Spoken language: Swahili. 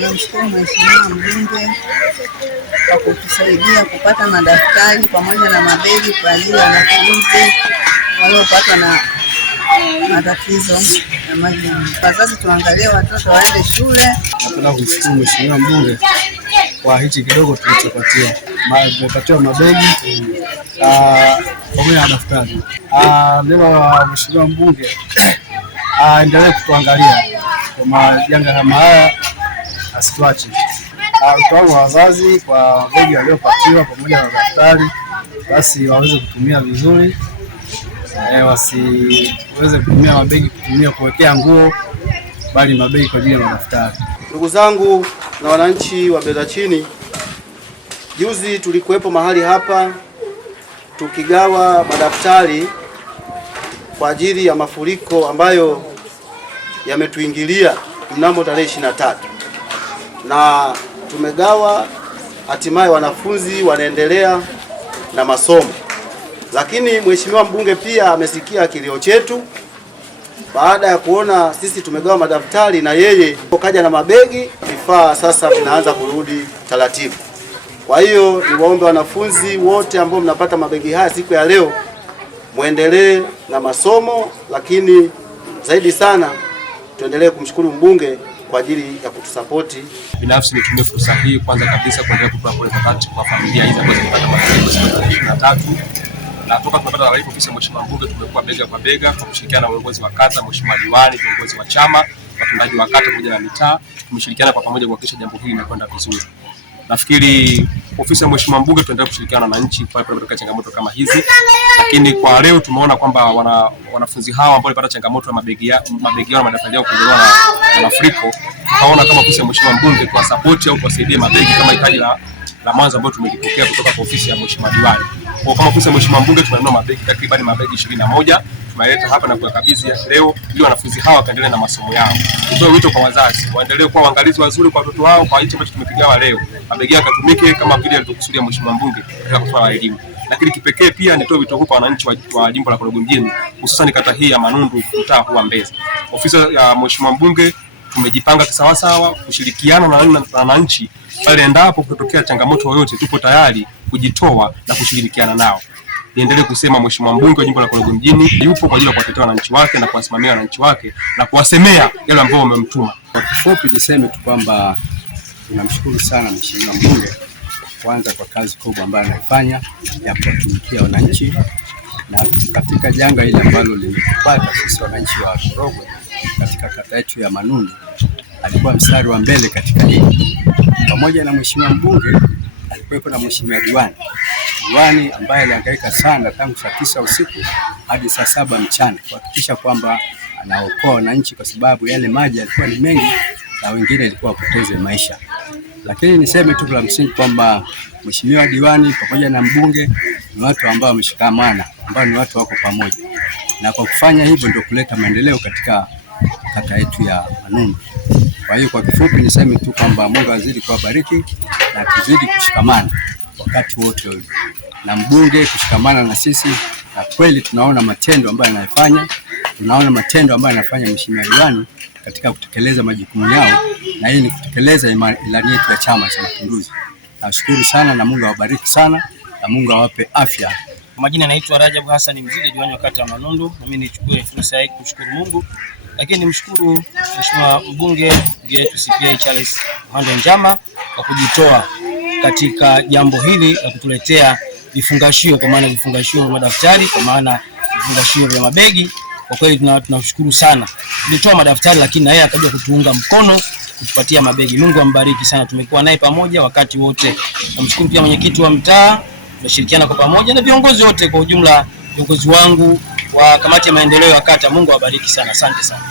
Namshukuru Mheshimiwa mbunge kwa kutusaidia kupata madaftari pamoja na mabegi kwa ajili ya wanafunzi waliopatwa na matatizo ya maji. Wazazi tuangalie watoto waende shule. Napenda kumshukuru Mheshimiwa mbunge kwa hichi kidogo tulichopatia. Tumepatiwa mabegi pamoja na daftari. Neno la Mheshimiwa mbunge endelee kutuangalia kwa majanga kama haya, asituache. Utaona wazazi kwa mabegi waliopatiwa pamoja na daftari, basi waweze kutumia vizuri, wasiweze kutumia mabegi kutumia kuwekea nguo, bali mabegi kwa ajili ya madaftari. Ndugu zangu na wananchi wa Beza Chini, juzi tulikuwepo mahali hapa tukigawa madaftari kwa ajili ya mafuriko ambayo yametuingilia mnamo tarehe 23, na tumegawa, hatimaye wanafunzi wanaendelea na masomo. Lakini Mheshimiwa mbunge pia amesikia kilio chetu baada ya kuona sisi tumegawa madaftari na yeye kaja na mabegi. Vifaa sasa vinaanza kurudi taratibu. Kwa hiyo niwaombe wanafunzi wote ambao mnapata mabegi haya siku ya leo muendelee na masomo, lakini zaidi sana tuendelee kumshukuru mbunge kwa ajili ya kutusapoti. Binafsi nitumie fursa hii kwanza kabisa kuendelea kutoa pole za dhati kwa familia hizi ambazo zimepata matatizo siku ya 23. Na toka tumepata taarifa ofisi ya Mheshimiwa mbunge tumekuwa bega kwa bega kwa kushirikiana na uongozi wa kata, Mheshimiwa diwani, viongozi wa chama, watendaji wa kata pamoja na mitaa. Tumeshirikiana kwa pamoja kuhakikisha jambo hili linakwenda vizuri. Nafikiri ofisi ya Mheshimiwa mbunge tuendelee kushirikiana na wananchi pale tunapopata changamoto kama hizi. Lakini kwa leo tumeona kwamba wanafunzi hawa ambao walipata changamoto ya mabegi yao na madaftari yao kuondolewa na mafuriko, tunaona kama ofisi ya Mheshimiwa mbunge kwa support au kuwasaidia mabegi kama hitaji la mwanzo ambalo tumelipokea kutoka kwa ofisi ya Mheshimiwa diwani. Kwa kama ofisi ya Mheshimiwa mbunge tunanunua mabegi takriban mabegi 21 tumeleta hapa na kuwakabidhi leo ili wanafunzi hawa kaendelee na masomo yao. Nitoe wito kwa wazazi waendelee kuwa waangalizi wazuri kwa watoto wao kwa hicho ambacho tumepigawa leo. Mabegi yakatumike kama vile alivyokusudia Mheshimiwa mbunge katika kutoa elimu. Lakini kipekee pia nitoe wito kwa wananchi wa jimbo la Korogwe mjini, hususan kata hii ya Manundu, mtaa huu wa Mbeza. Ofisi ya Mheshimiwa mbunge tumejipanga kisawasawa kushirikiana na wananchi pale endapo kutokea changamoto yoyote, tupo tayari kujitoa na kushirikiana nao. Niendelee kusema Mheshimiwa mbunge wa jimbo la Korogwe mjini yupo kwa ajili ya kuwatetea wananchi wake na kuwasimamia wananchi wake na kuwasemea yale ambao wamemtuma. Kwa kifupi niseme tu kwamba tunamshukuru sana Mheshimiwa mbunge kwanza kwa kazi kubwa ambayo anaifanya ya kuwatumikia wananchi, na katika janga hili ambalo limetupata sisi wananchi wa Korogwe katika kata yetu ya Manundu, alikuwa mstari wa mbele katika hili. Pamoja na Mheshimiwa mbunge alikuwepo na Mheshimiwa diwani ambaye alihangaika sana tangu saa 9 usiku hadi saa 7 mchana kuhakikisha kwamba anaokoa wananchi, kwa sababu yale maji yalikuwa ni mengi na wengine ilikuwa wapoteze maisha. Lakini niseme tu la msingi kwamba Mheshimiwa diwani pamoja na mbunge ni watu ambao wameshikamana, ambao ni watu wako pamoja, na kwa kufanya hivyo ndio kuleta maendeleo katika kata yetu ya Manundu. Kwa hiyo kwa kifupi niseme tu kwamba Mungu azidi kuwabariki na tuzidi kushikamana wakati wote ule, na mbunge kushikamana na sisi, na kweli tunaona matendo ambayo anayofanya, tunaona matendo ambayo anafanya Mheshimiwa diwani katika kutekeleza majukumu yao, na hii ni kutekeleza ilani yetu ya Chama cha Mapinduzi. Nashukuru sana na Mungu awabariki sana na Mungu awape afya. Kwa majina naitwa Rajabu Hassan Mzidi, diwani wa kata ya Manundu, na mimi nichukue fursa hii kushukuru Mungu, lakini nimshukuru Mheshimiwa mbunge wetu CPA Charles Mhando Njama kwa kujitoa katika jambo hili la kutuletea vifungashio, kwa maana vifungashio vya madaftari, kwa maana vifungashio vya mabegi. Kwa kweli tunashukuru sana. Tulitoa madaftari lakini na yeye akaja kutuunga mkono kutupatia mabegi. Mungu ambariki sana. Tumekuwa naye pamoja wakati wote. Namshukuru pia mwenyekiti wa mtaa, tunashirikiana kwa pamoja na viongozi wote kwa ujumla, viongozi wangu wa kamati ya maendeleo ya kata. Mungu awabariki sana. Asante sana.